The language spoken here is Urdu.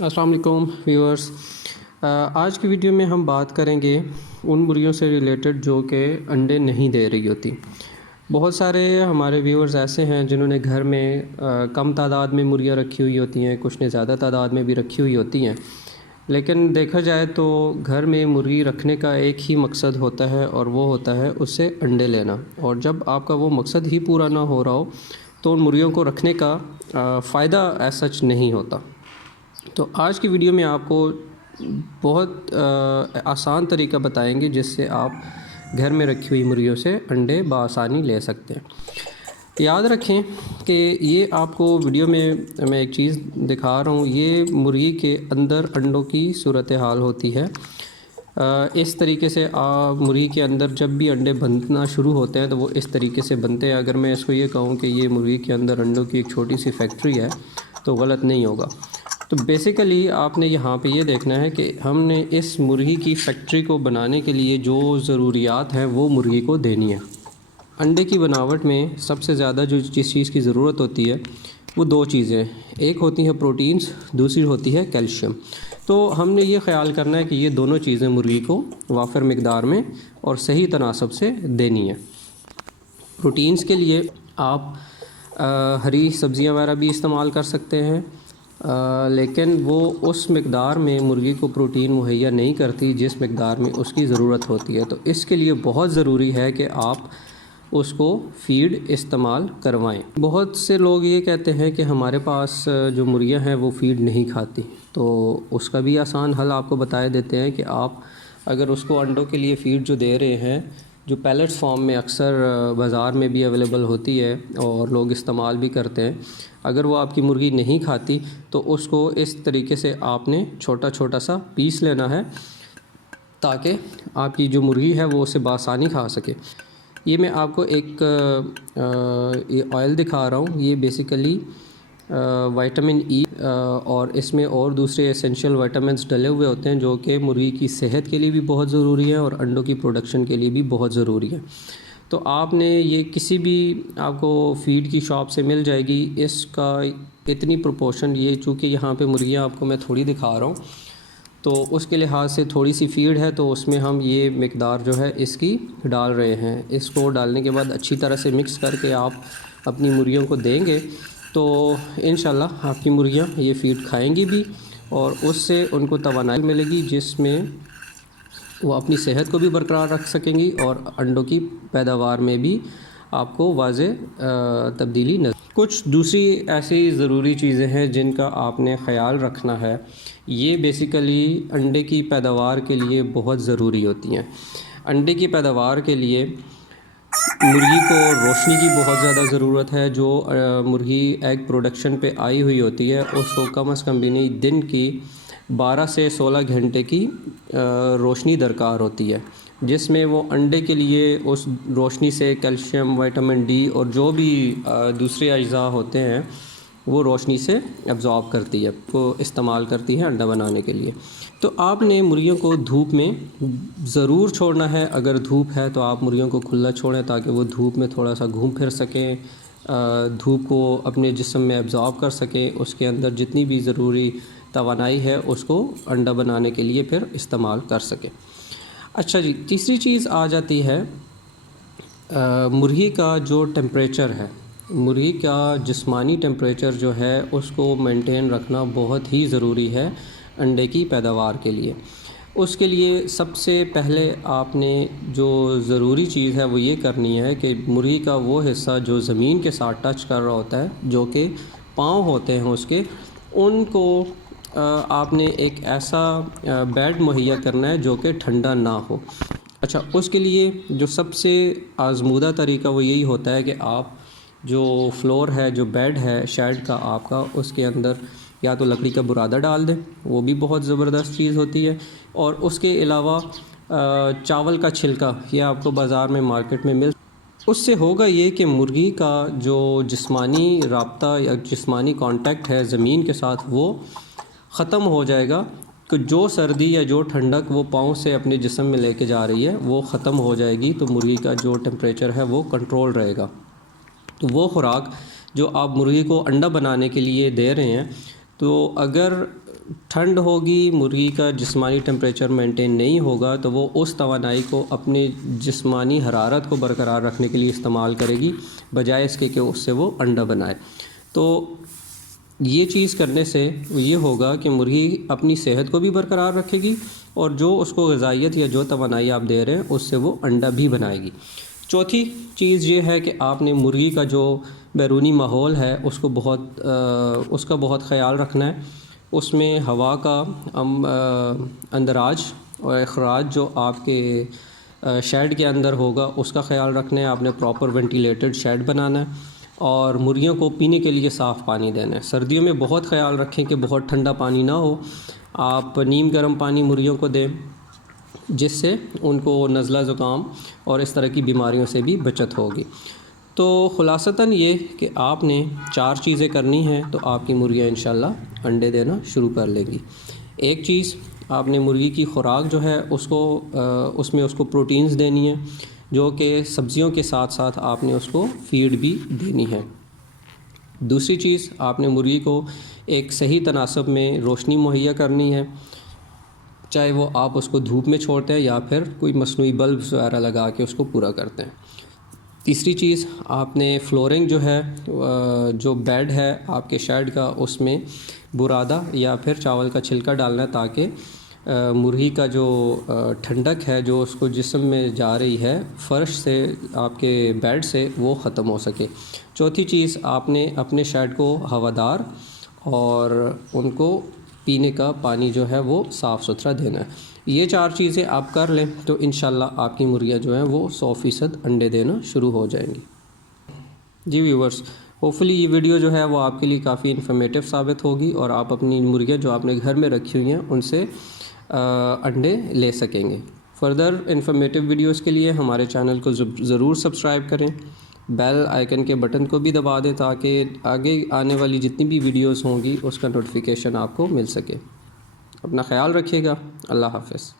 السلام علیکم ویورز، آج کی ویڈیو میں ہم بات کریں گے ان مرغیوں سے ریلیٹڈ جو کہ انڈے نہیں دے رہی ہوتی۔ بہت سارے ہمارے ویورز ایسے ہیں جنہوں نے گھر میں کم تعداد میں مرغیاں رکھی ہوئی ہوتی ہیں، کچھ نے زیادہ تعداد میں بھی رکھی ہوئی ہوتی ہیں، لیکن دیکھا جائے تو گھر میں مرغی رکھنے کا ایک ہی مقصد ہوتا ہے اور وہ ہوتا ہے اس سے انڈے لینا، اور جب آپ کا وہ مقصد ہی پورا نہ ہو رہا ہو تو ان مرغیوں کو رکھنے کا فائدہ ایز سچ نہیں ہوتا۔ تو آج کی ویڈیو میں آپ کو بہت آسان طریقہ بتائیں گے جس سے آپ گھر میں رکھی ہوئی مرغیوں سے انڈے بآسانی لے سکتے ہیں۔ یاد رکھیں کہ یہ آپ کو ویڈیو میں ایک چیز دکھا رہا ہوں، یہ مرغی کے اندر انڈوں کی صورتحال ہوتی ہے۔ اس طریقے سے مرغی کے اندر جب بھی انڈے بننا شروع ہوتے ہیں تو وہ اس طریقے سے بنتے ہیں۔ اگر میں اس کو یہ کہوں کہ یہ مرغی کے اندر انڈوں کی ایک چھوٹی سی فیکٹری ہے تو غلط نہیں ہوگا۔ تو بیسیکلی آپ نے یہاں پہ یہ دیکھنا ہے کہ ہم نے اس مرغی کی فیکٹری کو بنانے کے لیے جو ضروریات ہیں وہ مرغی کو دینی ہے۔ انڈے کی بناوٹ میں سب سے زیادہ جس چیز کی ضرورت ہوتی ہے وہ دو چیزیں، ایک ہوتی ہیں پروٹینز، دوسری ہوتی ہے کیلشیم۔ تو ہم نے یہ خیال کرنا ہے کہ یہ دونوں چیزیں مرغی کو وافر مقدار میں اور صحیح تناسب سے دینی ہے۔ پروٹینز کے لیے آپ ہری سبزیاں وغیرہ بھی استعمال کر سکتے ہیں، لیکن وہ اس مقدار میں مرغی کو پروٹین مہیا نہیں کرتی جس مقدار میں اس کی ضرورت ہوتی ہے۔ تو اس کے لیے بہت ضروری ہے کہ آپ اس کو فیڈ استعمال کروائیں۔ بہت سے لوگ یہ کہتے ہیں کہ ہمارے پاس جو مرغیاں ہیں وہ فیڈ نہیں کھاتی، تو اس کا بھی آسان حل آپ کو بتائے دیتے ہیں کہ آپ اگر اس کو انڈوں کے لیے فیڈ جو دے رہے ہیں، جو پیلٹس فارم میں اکثر بازار میں بھی اویلیبل ہوتی ہے اور لوگ استعمال بھی کرتے ہیں، اگر وہ آپ کی مرغی نہیں کھاتی تو اس کو اس طریقے سے آپ نے چھوٹا چھوٹا سا پیس لینا ہے تاکہ آپ کی جو مرغی ہے وہ اسے بآسانی کھا سکے۔ یہ میں آپ کو ایک یہ آئل دکھا رہا ہوں، یہ بیسیکلی وائٹامن ای اور اس میں اور دوسرے ایسینشیل وائٹامنس ڈلے ہوئے ہوتے ہیں جو کہ مرغی کی صحت کے لیے بھی بہت ضروری ہے اور انڈوں کی پروڈکشن کے لیے بھی بہت ضروری ہے۔ تو آپ نے یہ کسی بھی آپ کو فیڈ کی شاپ سے مل جائے گی، اس کا اتنی پروپورشن، یہ چونکہ یہاں پہ مرغیاں آپ کو میں تھوڑی دکھا رہا ہوں تو اس کے لحاظ سے تھوڑی سی فیڈ ہے، تو اس میں ہم یہ مقدار جو ہے اس کی ڈال رہے ہیں۔ اس کو ڈالنے کے بعد اچھی طرح سے مکس کر کے آپ اپنی مرغیوں کو دیں گے تو انشاءاللہ آپ کی مرغیاں یہ فیڈ کھائیں گی بھی اور اس سے ان کو توانائی ملے گی جس میں وہ اپنی صحت کو بھی برقرار رکھ سکیں گی اور انڈوں کی پیداوار میں بھی آپ کو واضح تبدیلی نظر۔ کچھ دوسری ایسی ضروری چیزیں ہیں جن کا آپ نے خیال رکھنا ہے، یہ بیسیکلی انڈے کی پیداوار کے لیے بہت ضروری ہوتی ہیں۔ انڈے کی پیداوار کے لیے مرغی کو روشنی کی بہت زیادہ ضرورت ہے۔ جو مرغی ایگ پروڈکشن پہ آئی ہوئی ہوتی ہے اس کو کم از کم بھی نہیں، دن کی 12 سے 16 گھنٹے کی روشنی درکار ہوتی ہے، جس میں وہ انڈے کے لیے اس روشنی سے کیلشیم، وائٹامن ڈی اور جو بھی دوسرے اجزاء ہوتے ہیں وہ روشنی سے ایبزارب کرتی ہے، کو استعمال کرتی ہے انڈا بنانے کے لیے۔ تو آپ نے مرغیوں کو دھوپ میں ضرور چھوڑنا ہے، اگر دھوپ ہے تو آپ مرغیوں کو کھلا چھوڑیں تاکہ وہ دھوپ میں تھوڑا سا گھوم پھر سکیں، دھوپ کو اپنے جسم میں ایبزارب کر سکیں، اس کے اندر جتنی بھی ضروری توانائی ہے اس کو انڈا بنانے کے لیے پھر استعمال کر سکیں۔ اچھا جی، تیسری چیز آ جاتی ہے مرغی کا جو ٹیمپریچر ہے، مرغی کا جسمانی ٹیمپریچر جو ہے اس کو مینٹین رکھنا بہت ہی ضروری ہے انڈے کی پیداوار کے لیے۔ اس کے لیے سب سے پہلے آپ نے جو ضروری چیز ہے وہ یہ کرنی ہے کہ مرغی کا وہ حصہ جو زمین کے ساتھ ٹچ کر رہا ہوتا ہے، جو کہ پاؤں ہوتے ہیں اس کے، ان کو آپ نے ایک ایسا بیڈ مہیا کرنا ہے جو کہ ٹھنڈا نہ ہو۔ اچھا، اس کے لیے جو سب سے آزمودہ طریقہ وہ یہی ہوتا ہے کہ آپ جو فلور ہے، جو بیڈ ہے شیڈ کا آپ کا، اس کے اندر یا تو لکڑی کا برادہ ڈال دیں، وہ بھی بہت زبردست چیز ہوتی ہے، اور اس کے علاوہ چاول کا چھلکا، یہ آپ کو بازار میں مارکیٹ میں اس سے ہوگا یہ کہ مرغی کا جو جسمانی رابطہ یا جسمانی کانٹیکٹ ہے زمین کے ساتھ وہ ختم ہو جائے گا، کہ جو سردی یا جو ٹھنڈک وہ پاؤں سے اپنے جسم میں لے کے جا رہی ہے وہ ختم ہو جائے گی، تو مرغی کا جو ٹیمپریچر ہے وہ کنٹرول رہے گا۔ تو وہ خوراک جو آپ مرغی کو انڈا بنانے کے لیے دے رہے ہیں، تو اگر ٹھنڈ ہوگی، مرغی کا جسمانی ٹمپریچر مینٹین نہیں ہوگا تو وہ اس توانائی کو اپنے جسمانی حرارت کو برقرار رکھنے کے لیے استعمال کرے گی، بجائے اس کے کہ اس سے وہ انڈا بنائے۔ تو یہ چیز کرنے سے یہ ہوگا کہ مرغی اپنی صحت کو بھی برقرار رکھے گی، اور جو اس کو غذائیت یا جو توانائی آپ دے رہے ہیں اس سے وہ انڈا بھی بنائے گی۔ چوتھی چیز یہ ہے کہ آپ نے مرغی کا جو بیرونی ماحول ہے اس کا بہت خیال رکھنا ہے۔ اس میں ہوا کا اندراج اور اخراج جو آپ کے شیڈ کے اندر ہوگا اس کا خیال رکھنا ہے۔ آپ نے پراپر وینٹیلیٹڈ شیڈ بنانا ہے، اور مرغیوں کو پینے کے لیے صاف پانی دینا ہے۔ سردیوں میں بہت خیال رکھیں کہ بہت ٹھنڈا پانی نہ ہو، آپ نیم گرم پانی مرغیوں کو دیں، جس سے ان کو نزلہ زکام اور اس طرح کی بیماریوں سے بھی بچت ہوگی۔ تو خلاصتاً یہ کہ آپ نے 4 چیزیں کرنی ہیں تو آپ کی مرغیاں انشاءاللہ انڈے دینا شروع کر لیں گی۔ ایک چیز، آپ نے مرغی کی خوراک جو ہے اس میں اس کو پروٹینز دینی ہے، جو کہ سبزیوں کے ساتھ ساتھ آپ نے اس کو فیڈ بھی دینی ہے۔ دوسری چیز، آپ نے مرغی کو ایک صحیح تناسب میں روشنی مہیا کرنی ہے، چاہے وہ آپ اس کو دھوپ میں چھوڑتے ہیں یا پھر کوئی مصنوعی بلبس وغیرہ لگا کے اس کو پورا کرتے ہیں۔ تیسری چیز، آپ نے فلورنگ جو ہے، جو بیڈ ہے آپ کے شیڈ کا، اس میں برادہ یا پھر چاول کا چھلکا ڈالنا ہے، تاکہ مرغی کا جو ٹھنڈک ہے جو اس کو جسم میں جا رہی ہے فرش سے، آپ کے بیڈ سے، وہ ختم ہو سکے۔ چوتھی چیز، آپ نے اپنے شیڈ کو ہوادار اور ان کو پینے کا پانی جو ہے وہ صاف ستھرا دینا ہے۔ یہ 4 چیزیں آپ کر لیں تو انشاءاللہ آپ کی مرغیاں جو ہیں وہ 100% انڈے دینا شروع ہو جائیں گی۔ جی ویورز، ہوپفلی یہ ویڈیو جو ہے وہ آپ کے لیے کافی انفارمیٹیو ثابت ہوگی، اور آپ اپنی مرغیاں جو آپ نے گھر میں رکھی ہوئی ہیں ان سے انڈے لے سکیں گے۔ فردر انفارمیٹیو ویڈیوز کے لیے ہمارے چینل کو ضرور سبسکرائب کریں، بیل آئیکن کے بٹن کو بھی دبا دیں تاکہ آگے آنے والی جتنی بھی ویڈیوز ہوں گی اس کا نوٹیفیکیشن آپ کو مل سکے۔ اپنا خیال رکھیے گا۔ اللہ حافظ۔